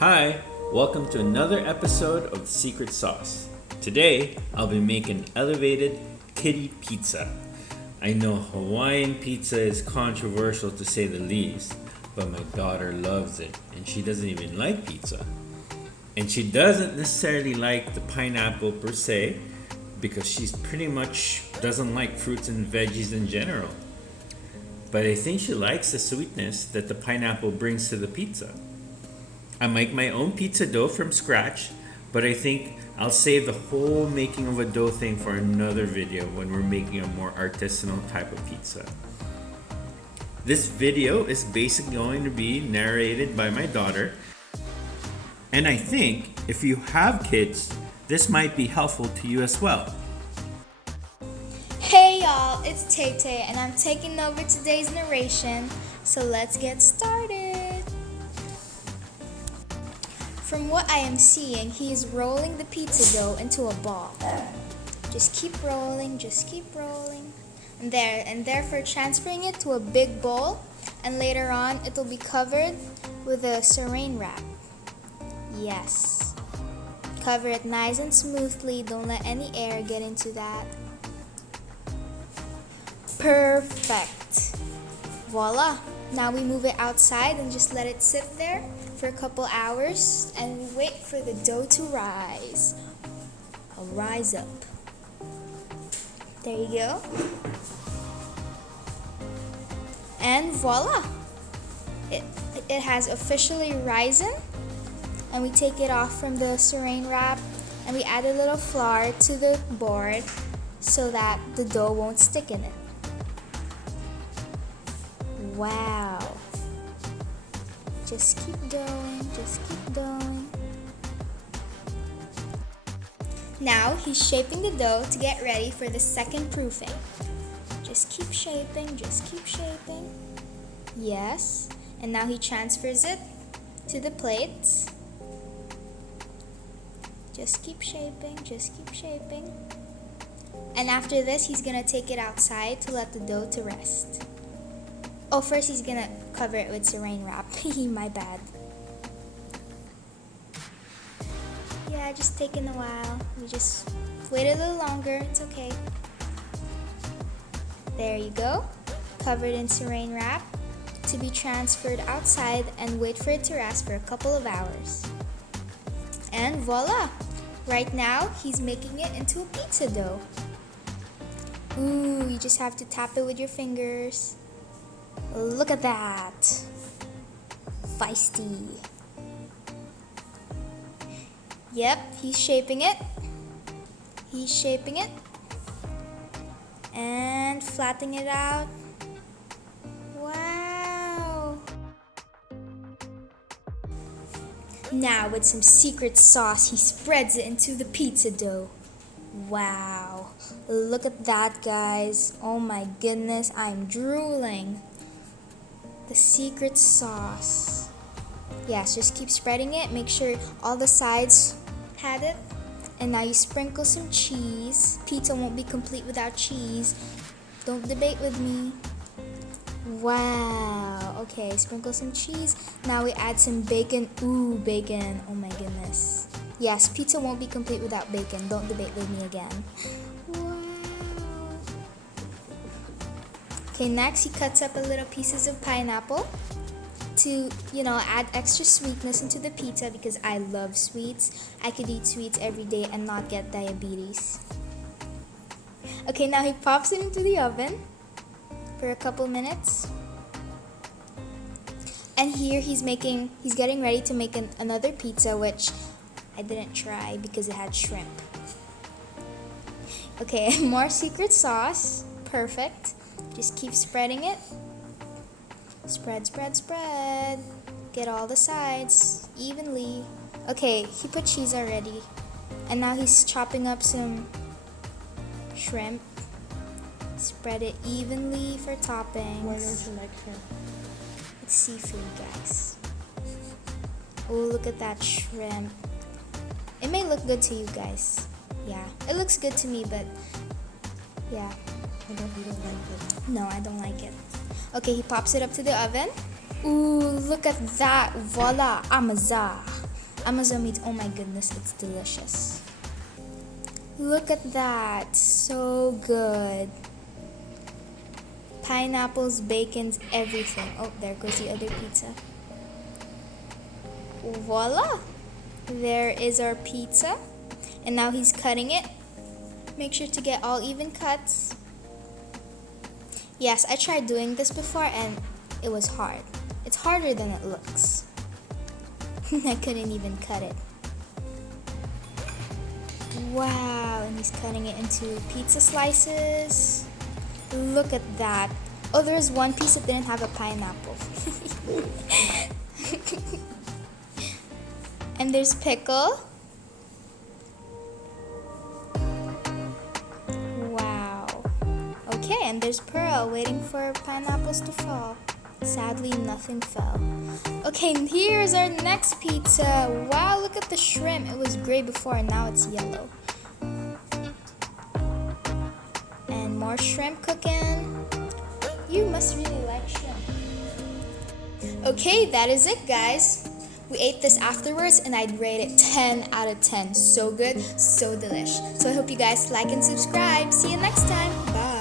Hi, welcome to another episode of Secret Sauce. Today, I'll be making elevated kitty pizza. I know Hawaiian pizza is controversial to say the least, but my daughter loves it and she doesn't even like pizza. And she doesn't necessarily like the pineapple per se because she's pretty much doesn't like fruits and veggies in general. But I think she likes the sweetness that the pineapple brings to the pizza. I make my own pizza dough from scratch, but I think I'll save the whole making of a dough thing for another video when we're making a more artisanal type of pizza. This video is basically going to be narrated by my daughter, and I think if you have kids, this might be helpful to you as well. Hey y'all, it's Tay Tay and I'm taking over today's narration, so let's get started. From what I am seeing, he is rolling the pizza dough into a ball. Just keep rolling, and therefore transferring it to a big bowl, and later on it will be covered with a saran wrap. Yes. Cover it nice and smoothly, don't let any air get into that. Perfect. Voila. Now we move it outside and just let it sit there for a couple hours and we wait for the dough to rise. I'll rise up. There you go. And voila. It has officially risen, and we take it off from the saran wrap and we add a little flour to the board so that the dough won't stick in it. Wow. Just keep going. Now he's shaping the dough to get ready for the second proofing. Just keep shaping. Yes. And now he transfers it to the plate. Just keep shaping. And after this, he's gonna take it outside to let the dough to rest. Oh, first he's gonna cover it with saran wrap. My bad. Yeah, just taking a while. We just wait a little longer. It's okay. There you go. Covered in saran wrap to be transferred outside and wait for it to rest for a couple of hours. And voila! Right now, he's making it into a pizza dough. Ooh, you just have to tap it with your fingers. Look at that. Feisty. Yep, he's shaping it. And flattening it out. Wow. Now with some secret sauce, he spreads it into the pizza dough. Wow. Look at that, guys. Oh my goodness, I'm drooling. The secret sauce. Yes, just keep spreading it. Make sure all the sides had it. And now you sprinkle some cheese. Pizza won't be complete without cheese. Don't debate with me. Wow. Okay, sprinkle some cheese. Now we add some bacon. Ooh, bacon. Oh my goodness. Yes, pizza won't be complete without bacon. Don't debate with me again. Wow. Okay, next he cuts up a little pieces of pineapple to, add extra sweetness into the pizza because I love sweets. I could eat sweets every day and not get diabetes. Okay, now he pops it into the oven for a couple minutes. And here he's getting ready to make another pizza, which I didn't try because it had shrimp. Okay, more secret sauce. Perfect. Just keep spreading it. Spread. Get all the sides evenly. Okay, he put cheese already. And now he's chopping up some shrimp. Spread it evenly for toppings. Why don't you like shrimp? It's seafood, guys. Oh, look at that shrimp. It may look good to you guys. Yeah, it looks good to me, but yeah. You don't like it. No, I don't like it. Okay, he pops it up to the oven. Ooh, look at that. Voila, amaza. Amazon meat, oh my goodness, it's delicious. Look at that, so good. Pineapples, bacons, everything. Oh, there goes the other pizza. Voila! There is our pizza. And now he's cutting it. Make sure to get all even cuts. Yes, I tried doing this before and it was hard. It's harder than it looks. I couldn't even cut it. Wow, and he's cutting it into pizza slices. Look at that. Oh, there's one piece that didn't have a pineapple. And there's pickle. Wow. Okay, and there's Pearl waiting for pineapples to fall. Sadly, nothing fell. Okay, and here's our next pizza. Wow, look at the shrimp. It was gray before and now it's yellow. And more shrimp cooking. You must really like shrimp. Okay, that is it, guys. We ate this afterwards and I'd rate it 10 out of 10. So good, so delish. So I hope you guys like and subscribe. See you next time. Bye.